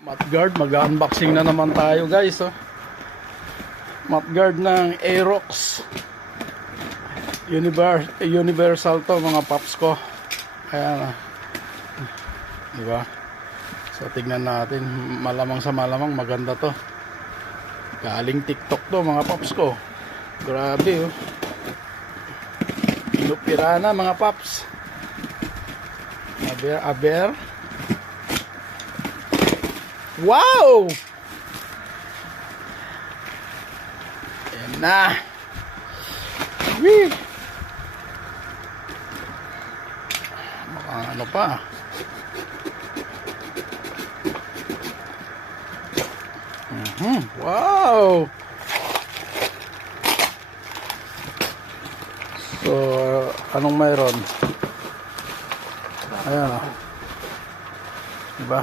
Mudguard, mag-unboxing na naman tayo guys. Oh. Mudguard ng Aerox Universal to mga paps ko. Ayan. Diba? So tignan natin, malamang sa malamang maganda to. Galing TikTok to mga paps ko. Grabe oh. Pinupira na mga paps. Aber. Wow! Ayan na. Wee! Baka ano pa. Wow! So, anong mayroon? Ayan. Diba?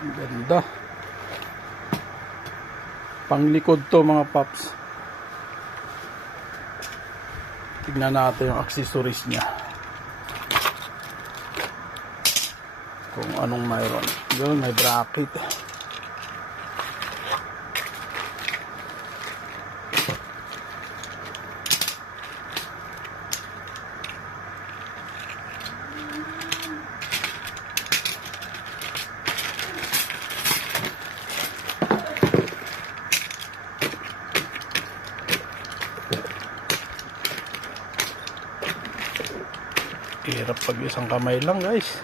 Ang ganda. Panglikod to mga paps. Tignan natin yung accessories niya. Kung anong mayroon. Yun, may bracket. Hirap pag isang kamay lang guys.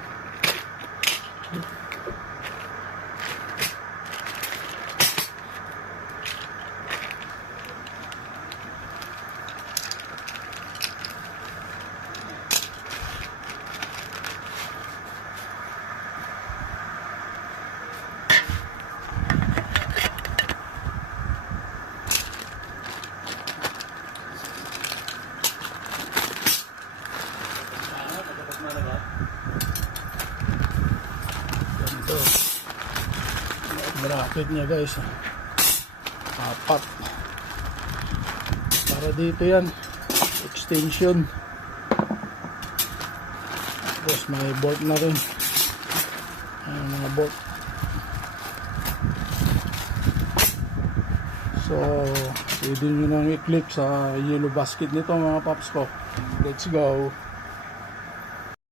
Ganito. Bracket niya guys. Apat. Para dito yan. Extension. Tapos may bolt na rin. Ayan mga bolt. So, pwede nyo nang i-clip sa yellow basket nito mga paps ko. Let's go.